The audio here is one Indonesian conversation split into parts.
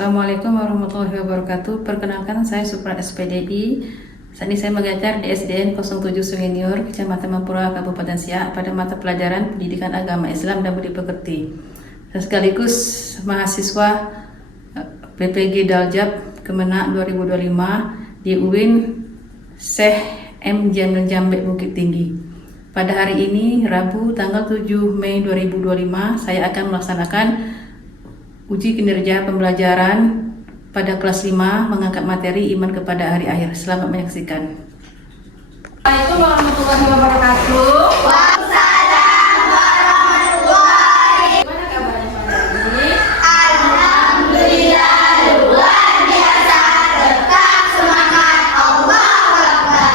Assalamualaikum warahmatullahi wabarakatuh. Perkenalkan, saya Supra SPDI. Saat ini saya mengajar di SDN 07 Senior, Kecamatan Mempura, Kabupaten Siak pada mata pelajaran Pendidikan Agama Islam dan Budi Pekerti. Dan sekaligus mahasiswa PPG Daljab Kemenak 2025 di UIN Syekh M. Jamil Jambe Bukit Tinggi. Pada hari ini, Rabu tanggal 7 Mei 2025, saya akan melaksanakan uji kinerja pembelajaran pada kelas 5 mengangkat materi iman kepada hari akhir. Selamat menyaksikan. Assalamualaikum warahmatullahi wabarakatuh. Waalaikumsalam warahmatullahi. Gimana kabarnya pada ini? Alhamdulillah luar biasa, tetap semangat, Allahu Akbar.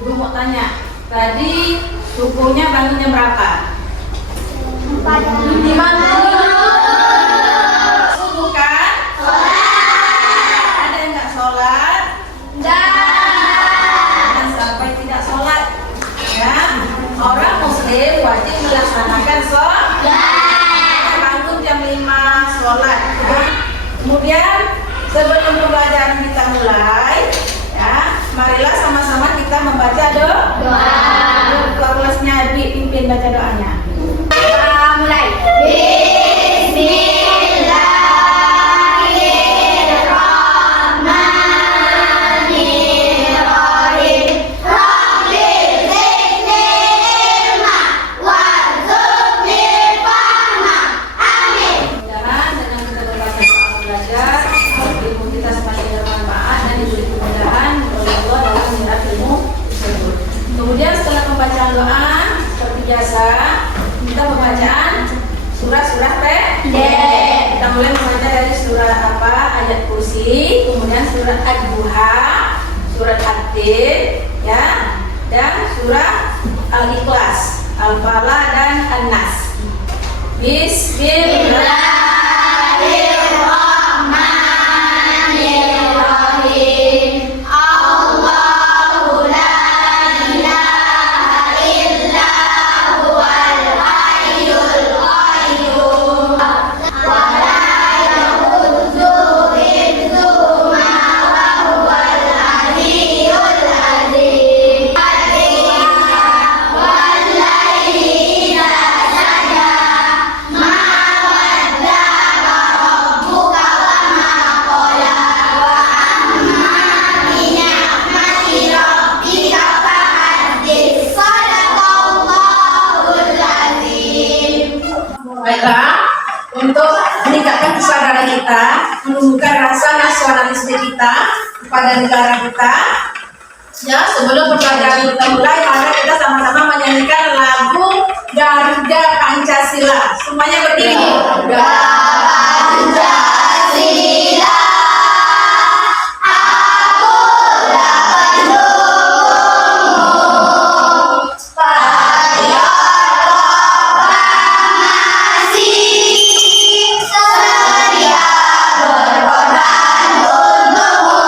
Ibu mau tanya, tadi subuhnya bangunnya berapa? 5. Subuh kan? Ada yang nggak sholat? Jangan sampai tidak sholat. Ya, orang muslim wajib melaksanakan sholat. Bangun jam 5 sholat. Ya. Kemudian sebelum pembelajaran kita mulai, ya, marilah sama-sama kita membaca doa. Kelasnya dipimpin baca doanya. Mulai. Bismillahirrahmanirrahim. Rabbil zidni ilma warzuqni fahma. Amin. Mudah-mudahan dengan kita berbaca doa belajar, ilmu kita semakin bermanfaat dan diberi kemudahan oleh Allah dalam menyerap ilmu tersebut. Kemudian setelah pembacaan doa, seperti biasa, kita pembacaan surah-surah pendek. Kita mulai membaca dari surah ayat kursi, kemudian surat Ad-Duha, surat At-Tin, ya, dan surah Al-Ikhlas, Al-Falaq dan An-Nas. Bismillahirrahmanirrahim. Allahu la ilaha illa huwal hayyul qayyum wa la yakhudhuhu hifdhuhuma wa huwal aliyyul azim. Wal laili idza saja ma wadda'aka rabbuka wa ma qala wa amma bi ni'mati rabbika fahaddits. Shadaqallahul azim. Baiklah, untuk meningkatkan kesadaran kita, menumbuhkan rasa nasionalisme kita kepada negara kita, ya, sebelum pembelajaran kita mulai, mari kita sama-sama menyanyikan lagu Garuda Pancasila. Semuanya berdiri. Pancasila, aku dapat pendukung pada proklamasi, sedia berkorban untukmu.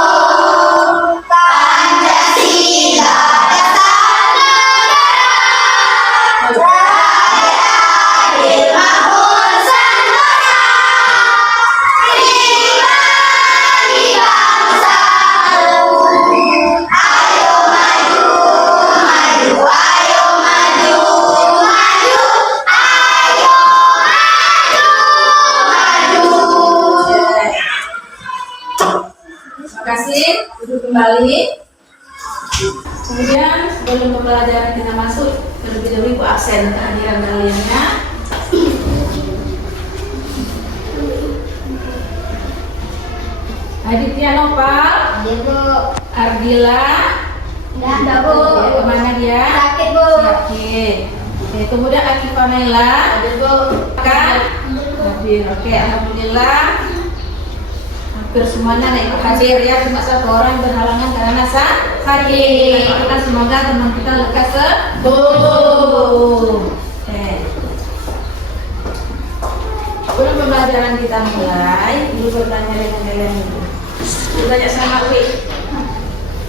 Pancasila dasar negara, rakyat adil makmur santuna, prima di bangsaku. Ayo maju, maju, ayo maju, maju, ayo maju, maju. Terima kasih. Duduk kembali. Kemudian sebelum pembelajaran kita masuk, terlebih dahulu Ibu absen kehadiran kaliannya. Aditya Nopal, Ibu, Ardila, enggak Bu, ya, kemana dia? sakit Bu. Sakit. Oke, kemudian Akifah Naila, kan? Hadir. Oke, alhamdulillah. Hampir semuanya nih hadir ya, cuma satu orang yang berhalangan karena sakit. Kita semoga teman kita lekas sembuh. Oke. Sebelum pembelajaran kita mulai, dulu bertanya dengan kalian dulu. Bertanya sama Wi.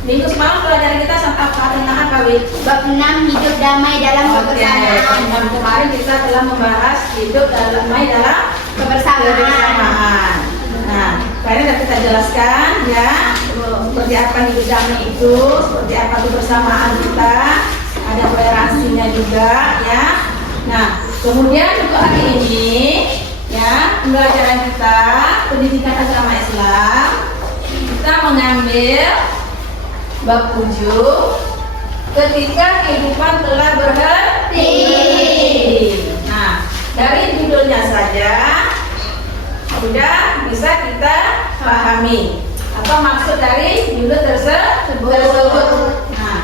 Minggu semalam pelajaran kita tentang apa, Wi? Bab 6 hidup damai dalam Oke, kebersamaan. kemarin kita telah membahas hidup damai dalam kebersamaan. Nah, kalian dapat kita jelaskan ya, seperti apa hidup damai itu, seperti apa kebersamaan kita, ada toleransinya juga ya. Nah, kemudian untuk hari ini ya, pembelajaran kita pendidikan agama Islam, kita mengambil bab 7 ketika kehidupan telah berhenti. Nah, dari judulnya saja sudah bisa kita pahami apa maksud dari judul tersebut. Nah,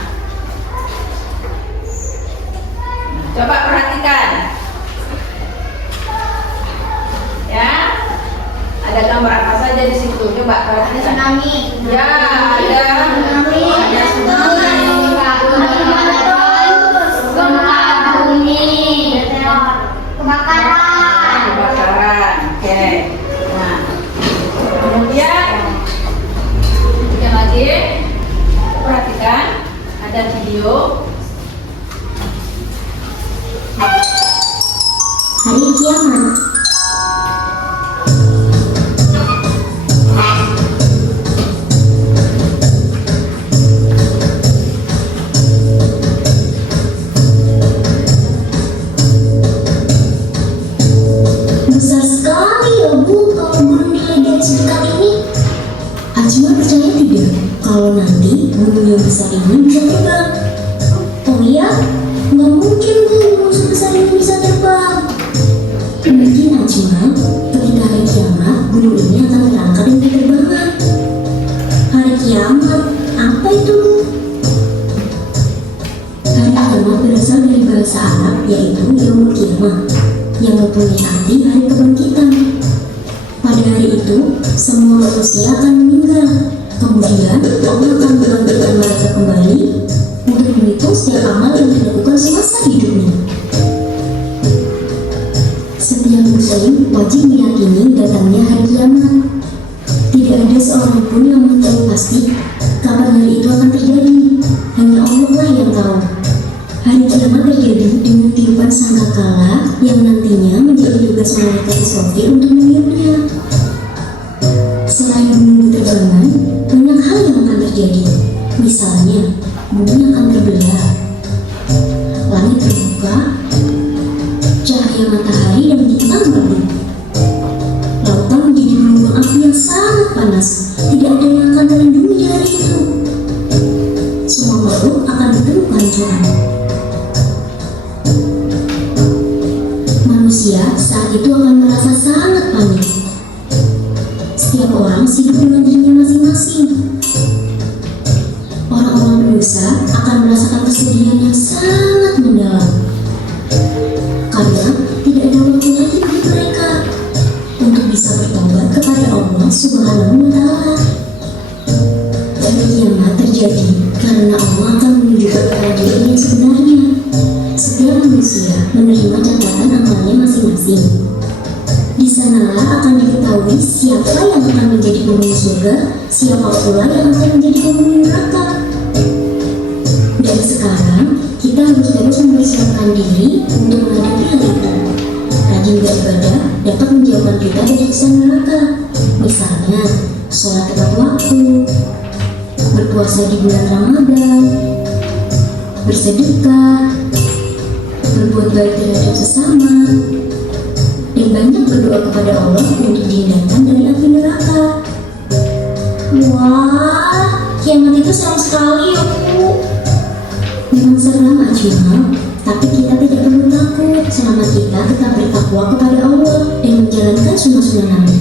coba perhatikan ya, ada gambar apa saja di situ, coba perhatikan. Tsunami. Ya, ada tsunami, Gempa bumi. Kebakaran. kebakaran. Oke. Nah, kemudian yang lagi perhatikan ada video. Hari kiamat. Besar sekali ya Bu, kalau gunung Everest dekat ini. Ajma percaya tidak kalau nanti gunung yang besar ini bisa terbang? Oh iya? Nggak mungkin Bu, gunung sebesar ini bisa terbang. Mungkin Ajma, ketika hari kiamat, gunung ini akan terangkat dan diterbangkan. Hari kiamat, apa itu Bu? Hari kiamat berasal dari bahasa Arab, yaitu Yaumul Qiyamah, yang mempunyai arti hari kebangkitan. Pada hari itu, semua manusia akan meninggal. Kemudian, Allah akan membangkitkan mereka kembali untuk menghitung setiap amal yang dilakukan semasa hidupnya. Setiap muslim wajib meyakini datangnya hari kiamat. Tidak ada seorang pun yang mengetahui pasti kapan hari itu akan terjadi. Hanya Allah lah yang tahu. Hari kiamat terjadi dengan tiupan sangkakala yang nantinya menjadi tugas malaikat Israfil untuk meniupnya. Selain menunggu terbangan, banyak hal yang akan terjadi. Misalnya, bumi akan terbelah, langit terbuka, cahaya matahari dan bintang redup. Lautan menjadi gelombang api yang sangat panas. Tidak ada yang akan terlindungi dari itu. Semua makhluk akan bertemu kehancuran. Manusia saat itu akan merasa sangat panik. Setiap orang sibuk dengan dirinya masing-masing. Orang-orang berdosa akan merasakan kesedihan yang sangat mendalam. Karena tidak ada waktu lagi bagi mereka untuk bisa bertobat kepada Allah Subhanahu wa Ta'ala. Hari kiamat terjadi karena Allah akan menunjukkan keadilan yang sebenarnya. Setiap manusia menerima catatan amalnya masing-masing. Di sanalah akan diketahui siapa yang akan menjadi penghuni surga, siapa pula yang akan menjadi penghuni neraka. Dan sekarang kita harus terus mempersiapkan diri untuk menghadapi hal itu. Rajin beribadah dapat menjauhkan kita dari siksa neraka. Misalnya, sholat tepat waktu, berpuasa di bulan Ramadan, bersedekah, berbuat baik terhadap sesama, dan banyak berdoa kepada Allah untuk dihindarkan dari api neraka. Wah, kiamat itu seram sekali ya Bu. Memang seram Ajma, tapi kita tidak perlu takut selama kita tetap bertakwa kepada Allah dan menjalankan sunnah-sunnah Nabi.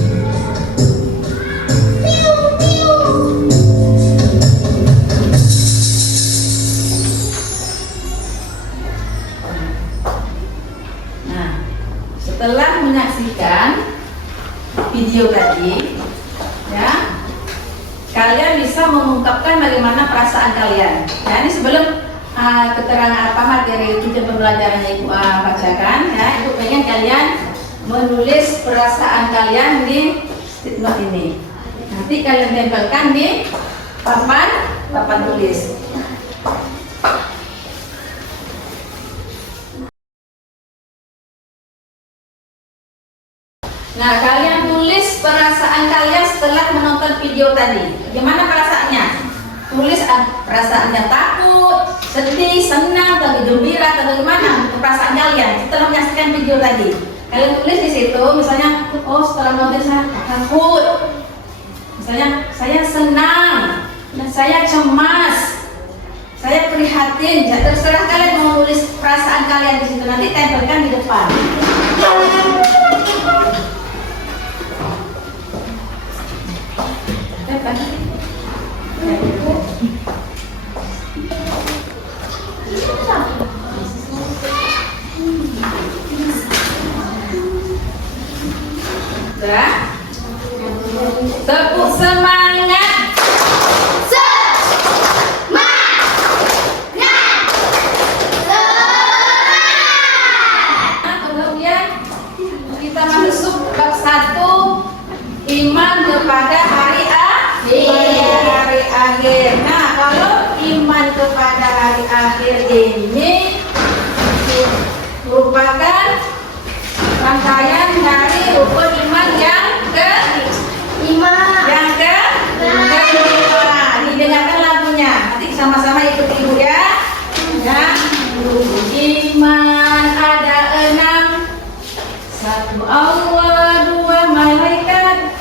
Setelah menyaksikan video tadi, ya, kalian bisa mengungkapkan bagaimana perasaan kalian. Ya, ini sebelum keterangan apa materi kita pembelajarannya Ibu bacakan, ya, Ibu pengen kalian menulis perasaan kalian di stick note ini. Nanti kalian tempelkan di papan tulis. Nah, kalian tulis perasaan kalian setelah menonton video tadi. Gimana perasaannya? Tulis perasaannya takut, sedih, senang, atau gembira, atau bagaimana perasaan kalian setelah menyaksikan video tadi. Kalian tulis di situ, misalnya, oh setelah menonton saya takut, misalnya saya senang, saya cemas, saya prihatin. Ya, terserah kalian mau tulis perasaan kalian di situ. Nanti tempelkan di depan. Tepuk semangat. Kemudian kita masuk bab 1, iman kepada hari akhir. Nah, kalau iman kepada hari akhir ini merupakan rangkaian dari rukun iman yang kelima. Didengarkan lagunya. Nanti sama-sama ikuti ibu ya. Ya, rukun iman ada 6. 1 Allah, 2 malaikat,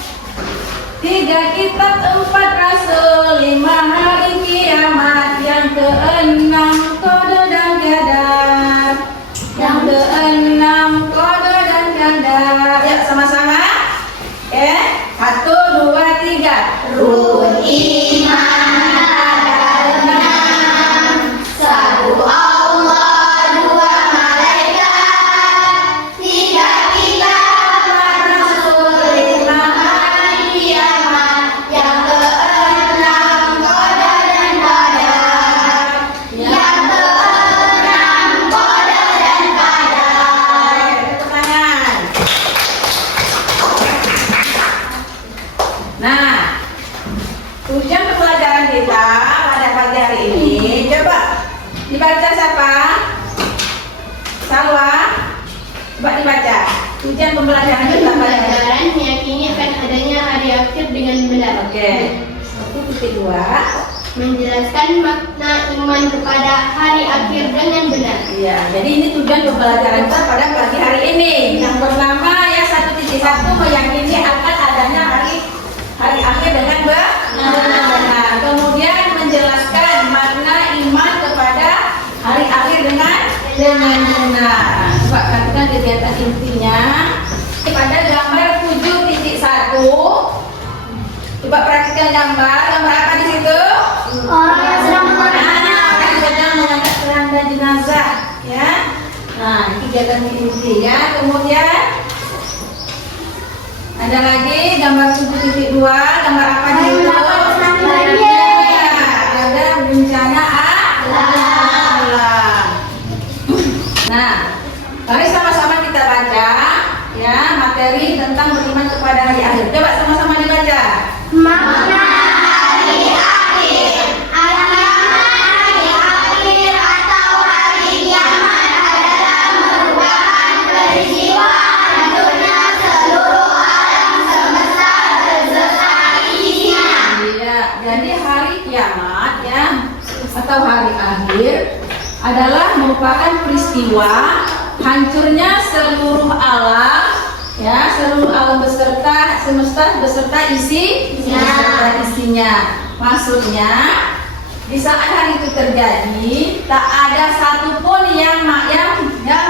3 kitab, 4 rasul, 5 hari kiamat, yang ke-6 qada dan qadar. Yang ke-6 qada dan qadar. Ya, sama-sama. 1, 2, 3. Rukun iman ada 6. 1 Allah, 2 malaikat, 3 kitab, 4 rasul, 5 hari kiamat, yang ke-6 qada dan qadar. Yang ke-6 qada dan qadar. Tepuk tangan. Nah, tujuan pembelajaran kita pada pagi hari ini, coba dibaca siapa? Salwa, coba dibaca. Tujuan pembelajaran kita pada Pembelajaran meyakini akan adanya hari akhir dengan benar. Oke. 1.2. Menjelaskan makna iman kepada hari akhir dengan benar. Iya, jadi ini tujuan pembelajaran kita pada pagi hari ini. Yang pertama ya 1.1, meyakini akan adanya hari akhir dengan benar. Kemudian menjelaskan makna iman kepada hari akhir dengan benar. Coba perhatikan kegiatan intinya pada gambar 7.1. Coba perhatikan gambar apa di situ? Orang yang sedang Orang yang sedang mengangkat keranda jenazah, ya. Nah, kegiatan inti ya. Kemudian ada lagi gambar 7.2, gambar apa di situ? Ada bencana alam. Nah, mari sama-sama kita baca ya materi tentang beriman kepada hari akhir. Coba sama-sama dibaca. makna hari akhir. Hari akhir atau hari kiamat adalah merupakan peristiwa hancurnya seluruh alam semesta beserta isinya. Iya, jadi hari kiamat ya atau hari akhir adalah merupakan peristiwa hancurnya seluruh alam ya, seluruh alam beserta semesta beserta isinya. Maksudnya di saat hari itu terjadi tak ada satupun yang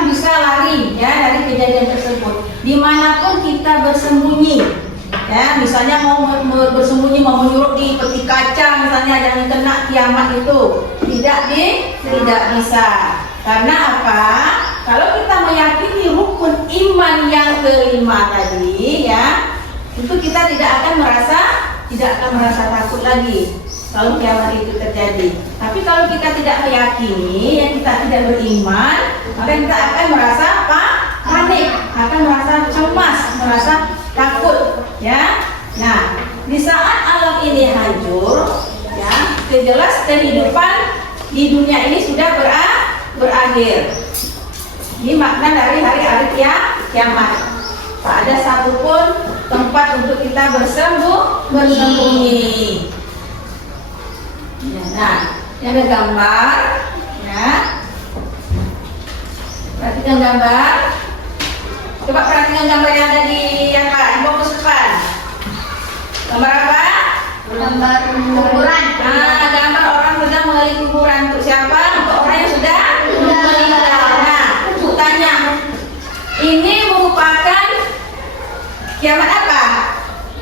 bisa lari ya dari kejadian tersebut. Dimanapun kita bersembunyi ya, misalnya mau bersembunyi, mau menyuruh di peti kaca misalnya jangan kena kiamat itu tidak bisa. Karena apa? Kalau kita meyakini rukun iman yang kelima tadi ya, itu kita tidak akan merasa takut lagi kalau kiamat itu terjadi. Tapi kalau kita tidak meyakini, ya kita tidak beriman, maka kita akan merasa panik, akan merasa cemas, merasa takut ya. Nah, di saat alam ini hancur ya, jelas kehidupan di dunia ini sudah berakhir. Ini makna dari hari kiamat. tak ada satupun tempat untuk kita bersembunyi. Nah, ini ada gambar, ya. Perhatikan gambar. Coba perhatikan gambar yang ada di fokus depan. Gambar apa? Gambar kuburan. Nah, gambar orang sedang menggali kuburan. Untuk siapa? Untuk orang yang sudah meninggal. Nah, untuk tanya, ini merupakan kiamat apa?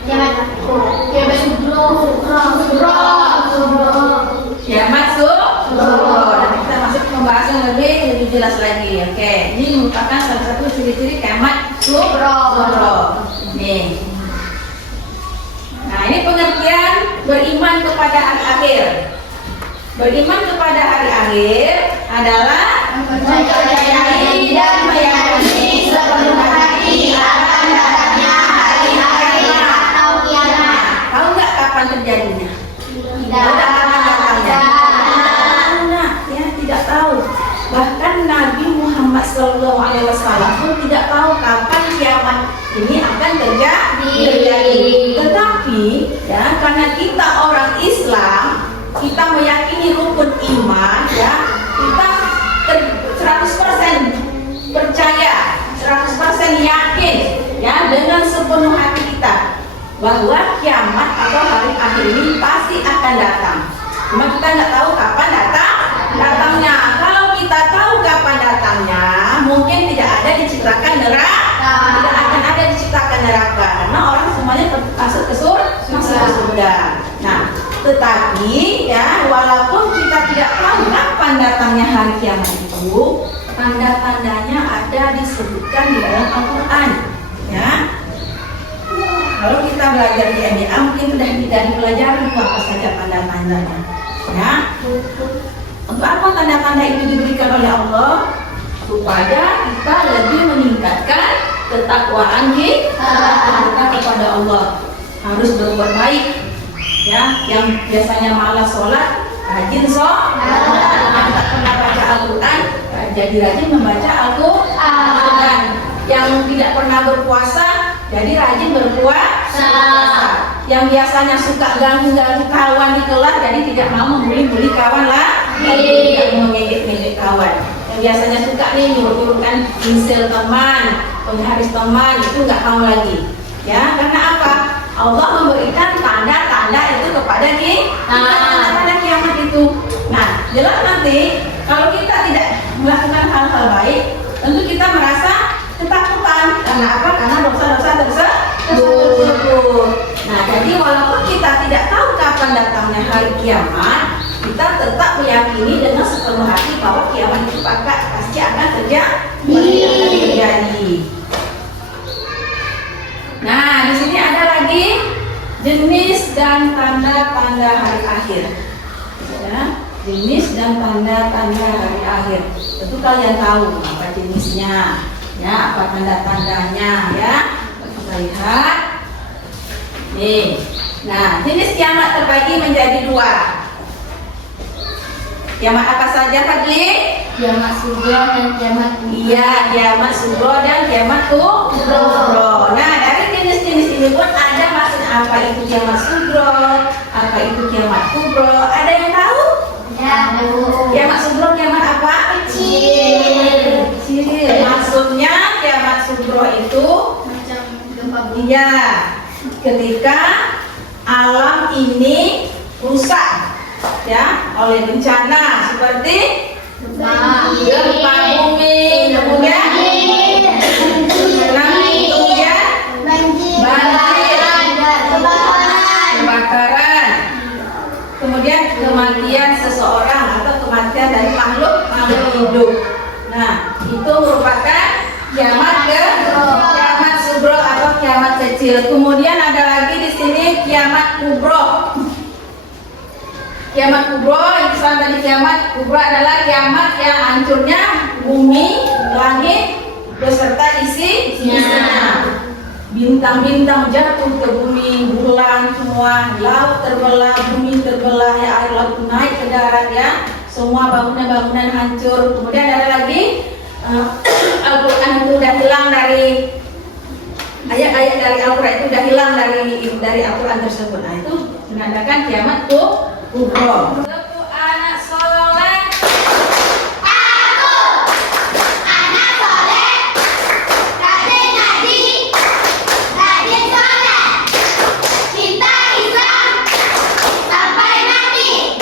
Kiamat Sugro. Kiamat Sugro. Nanti kita masuk ke pembahasan lebih jelas lagi. Oke, ini merupakan salah satu ciri-ciri kiamat Sugro. Nih. Nah, ini pengertian beriman kepada hari akhir. Beriman kepada hari akhir adalah mempercayai dan meyakini sepenuh hati akan datangnya hari akhir Atau kiamat. Tahu nggak kapan terjadinya? Tidak Ya, tidak tahu. Bahkan Nabi Muhammad SAW pun tidak tahu kapan kiamat ini akan terjadi. Tetapi ya, karena kita orang Islam, kita meyakini rukun iman, ya, kita 100% percaya, 100% yakin, ya, dengan sepenuh hati kita bahwa kiamat atau hari akhir ini pasti akan datang. Cuma kita nggak tahu kapan datangnya. Kalau kita tahu kapan datangnya, mungkin tidak ada diciptakan neraka, tidak akan ada diciptakan neraka, karena orang semuanya masuk ke surga. Nah, tetapi ya, walaupun kita tidak tahu kapan datangnya hari kiamat itu, tanda-tandanya ada disebutkan di dalam Al-Quran. Ya, kalau kita belajar di MBA mungkin sudah tidak dipelajari apa saja tanda-tandanya. Ya, untuk apa tanda-tanda itu diberikan oleh Allah? Supaya kita lebih meningkatkan ketakwaan kita kepada Allah. Harus berbuat baik. Ya, yang biasanya malas sholat, rajin sholat. Tak pernah baca Al-Quran, jadi rajin membaca Al-Quran. Yang tidak pernah berpuasa, jadi rajin berpuasa. Yang biasanya suka ganggu-ganggu kawan di kelas, jadi tidak mau membuli-buli kawan lagi, tidak mau ngejek-ngejek kawan. Yang biasanya suka nih nyuruh-nyuruhkan insel teman, pengharis teman, itu nggak mau lagi. Ya, karena apa? Allah memberikan tanda-tanda itu kepada kita, tanda-tanda kiamat itu. Nah, jelas nanti kalau kita tidak melakukan hal-hal baik, tentu kita merasa ketakutan. Karena apa? Karena dosa-dosa tersebut. Nah, jadi walaupun kita tidak tahu kapan datangnya hari kiamat, kita tetap meyakini dengan sepenuh hati bahwa kiamat itu pasti akan terjadi. Nah, di sini ada lagi jenis dan tanda-tanda hari akhir. Ya, jenis dan tanda-tanda hari akhir. Tentu kalian tahu apa jenisnya, ya, apa tanda-tandanya, ya. Kita lihat. Nih. Nah, jenis kiamat terbagi menjadi dua. Kiamat apa saja, Fadli? Kiamat Sugro dan kiamat Iya, kiamat Sugro dan kiamat Kubro. Nah, dari jenis-jenis ini pun ada maksudnya apa itu kiamat Sugro, apa itu kiamat Kubro. Ada yang tahu? Ya, Kiamat Sugro kiamat apa? Kecil. Maksudnya kiamat Sugro itu macam gempa bumi. iya, ketika alam ini rusak, ya, oleh bencana seperti gempa bumi, kemudian tsunami, kemudian banjir, kebakaran, kemudian kematian seseorang atau kematian dari makhluk hidup. Nah, itu merupakan kiamat Sugro atau kiamat kecil. Kemudian ada lagi di sini kiamat Kubro. Kiamat Kubro, itu tadi kiamat Kubro adalah kiamat yang hancurnya bumi, langit beserta isinya. Bintang-bintang jatuh ke bumi, bulan semua, laut terbelah, bumi terbelah, ya, air laut naik ke darat, ya. Semua bangunan-bangunan hancur. Kemudian ada lagi Al-Quran itu sudah hilang dari ayat-ayat dari Al-Quran itu udah hilang dari Al-Quran tersebut. Nah itu menandakan kiamat kubro. Satu anak soleh. Anak soleh, rajin ngaji, rajin sholat, cinta Islam sampai mati.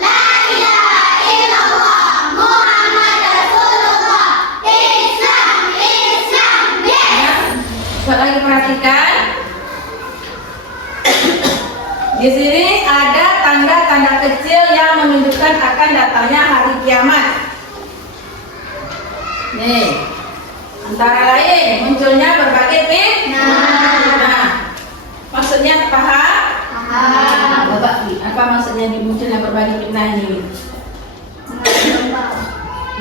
La ilaha illallah Muhammad Rasulullah. Islam, Islam, yes. Coba lagi perhatikan. Di sini ada tanda-tanda kecil yang menunjukkan akan datangnya hari kiamat. Nih, antara lain munculnya berbagai fitnah. Maksudnya paham? Bapak, apa maksudnya munculnya berbagai fitnah ini?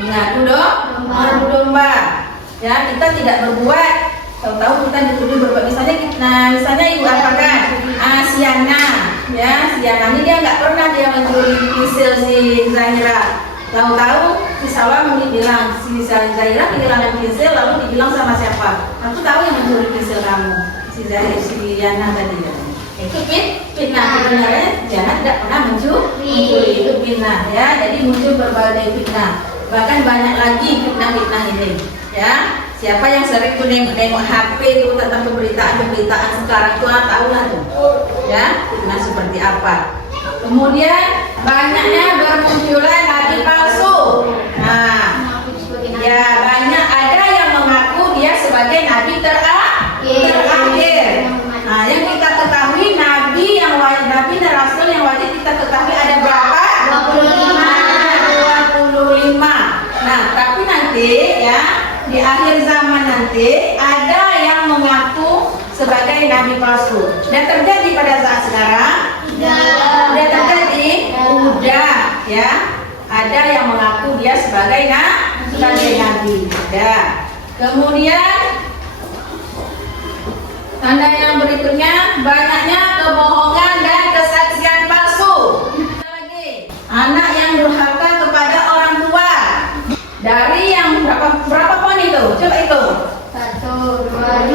Mengadu domba. Ya, kita tidak berbuat. Tahu-tahu kita dituduh berbuat. Misalnya ibu apa kan? Siana, ya Siana ini dia nggak pernah dia mencuri pensil si Zahira. Tahu-tahu si Salwa bilang si Zahira kehilangan pensil, lalu dibilang sama siapa? Aku tahu yang mencuri pensil kamu, si Zahira, si Yana tadi. Itu fitnah. Sebenarnya Yana tidak pernah mencuri, itu fitnah ya. Jadi muncul berbagai fitnah. Bahkan banyak lagi fitnah-fitnah ini, ya. Siapa yang sering tuh nengok HP itu tentang pemberitaan sekarang tuh tahu lah tuh, ya fitnah seperti apa. Kemudian banyaknya bermunculan nabi palsu. Nah, ya banyak ada yang mengaku dia sebagai nabi terakhir. Nah, yang kita ketahui nabi dan rasul yang wajib kita ketahui ada berapa? 25. Nah, tapi nanti ya di akhir zaman nanti ada yang mengaku sebagai nabi palsu. Dan terjadi pada saat sekarang? Udah terjadi? Udah ya. Ada yang mengaku dia sebagai nabi. Udah. Kemudian tanda yang berikutnya banyaknya kebohongan dan kesaksian palsu. Lagi, anak yang durhaka kepada orang tua. Dari yang berapa poin itu? Coba itu. 1, 2, 5.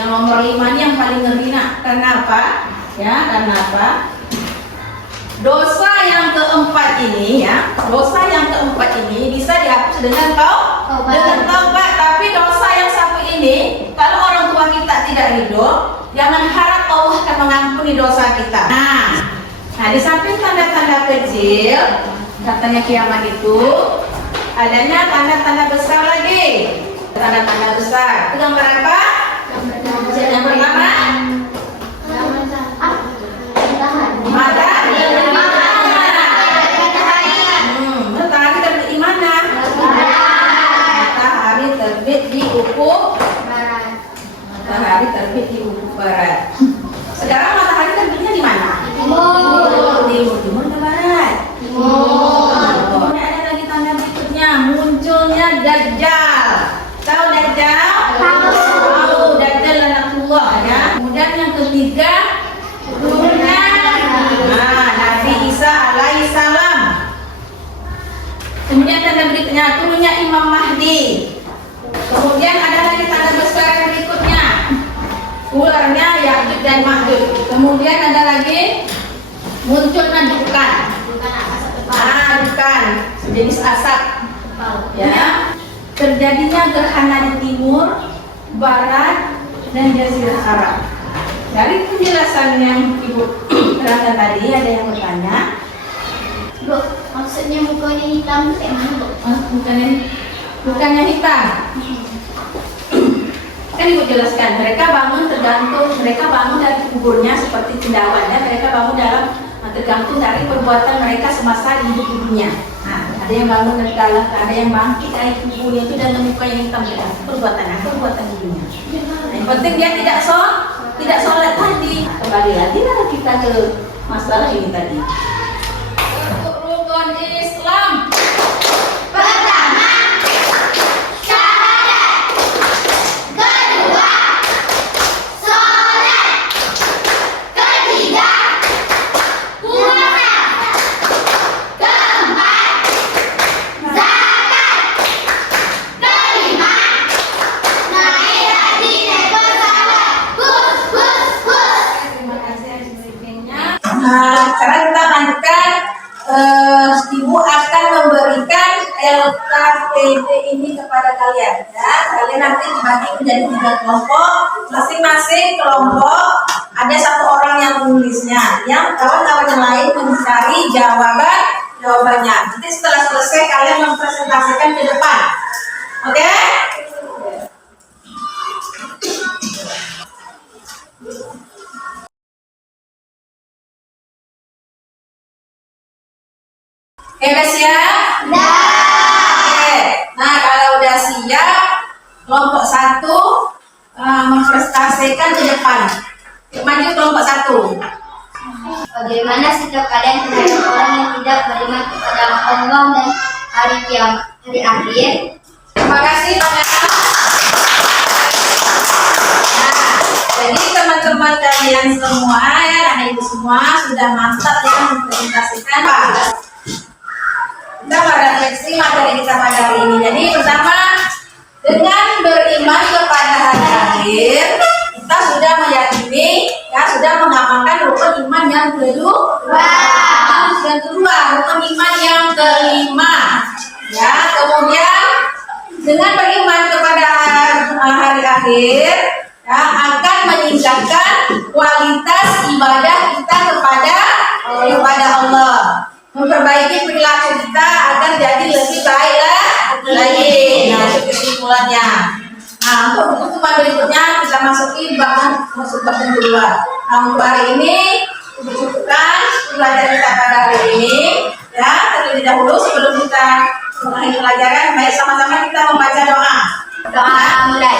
Yang nomor 5 ini yang paling ngeri nak. Karena apa? Ya, karena apa? Dosa yang keempat ini ya, bisa dihapus dengan taubat. Tapi dosa yang satu ini, kalau orang tua kita tidak ridho, jangan harap Allah akan mengampuni dosa kita. Nah di samping tanda-tanda kecil, katanya kiamat itu adanya tanda-tanda besar lagi. Tanda-tanda besar. Itu gambar apa? Yang pertama, matahari terbit di mana? Matahari terbit di ufuk barat. Matahari terbit di ufuk barat. Sekarang matahari terbitnya di mana? Timur ke barat. Kemudian ada lagi tanda berikutnya, munculnya Dajjal. Tahu Dajjal? Tahu. Dajjal anakullah ya. Kemudian yang ketiga, turunnya Nabi Isa alaihissalam. Kemudian tanda berikutnya, turunnya Imam Mahdi. Kemudian ada lagi tanda besar berikutnya, ularnya Ya'juj dan Ma'juj. Kemudian ada lagi munculnya dukan. Dukan sejenis asap. Ya. Terjadinya gerhana di timur, barat, dan jazirah Arab. Dari penjelasan yang Ibu terangkan tadi, ada yang bertanya, Bu, maksudnya mukanya hitam itu emang Bu? bukannya hitam. Kan Ibu jelaskan, mereka bangun dari kuburnya seperti cendawan ya, mereka bangun tergantung dari perbuatan mereka semasa di dunia. Nah, ada yang bangun dari dalam, ada yang bangkit dari kuburnya itu dengan muka yang hitam ya. Perbuatan di dunia. Nah, yang penting dia tidak sholat tadi. Kembali lagi lah kita ke masalah ini tadi. Rukun Islam. Pertama, syahadat. Kedua, sholat. Ketiga, puasa. Keempat, zakat. Kelima, LKPD ini kepada kalian ya. Kalian nanti dibagi menjadi 3 kelompok. Masing-masing kelompok ada 1 orang yang menulisnya. Yang kawan-kawan yang lain mencari jawabannya. Nanti setelah selesai kalian mempresentasikan ke depan. Oke? Udah siap? Oke. Nah, kalau udah siap, kelompok 1 mempresentasikan ke depan. Maju kelompok 1. Bagaimana sikap kalian terhadap orang yang tidak beriman kepada Allah dan hari kiamat, hari akhir? Terima kasih banyak. Nah, jadi teman-teman kalian semua ya, anak ibu semua sudah mantap ya mempresentasikan Pak. Kita merefleksi materi kita pada hari ini. Jadi pertama, dengan beriman kepada hari akhir, kita sudah meyakini, ya sudah mengamalkan rukun iman yang kedua. Yang kedua, rukun iman yang kelima. Ya, kemudian dengan beriman kepada hari akhir, ya, akan meningkatkan kualitas ibadah kita kepada Allah. Memperbaiki perilaku kita agar jadi lebih baik lagi. Nah, itu kesimpulannya. Nah, untuk pertemuan berikutnya kita masuki bab kedua. Nah, untuk hari ini cukupkan pelajaran kita pada hari ini. Ya, terlebih dahulu sebelum kita mengakhiri pelajaran, baik sama-sama kita membaca doa. Doa mulai.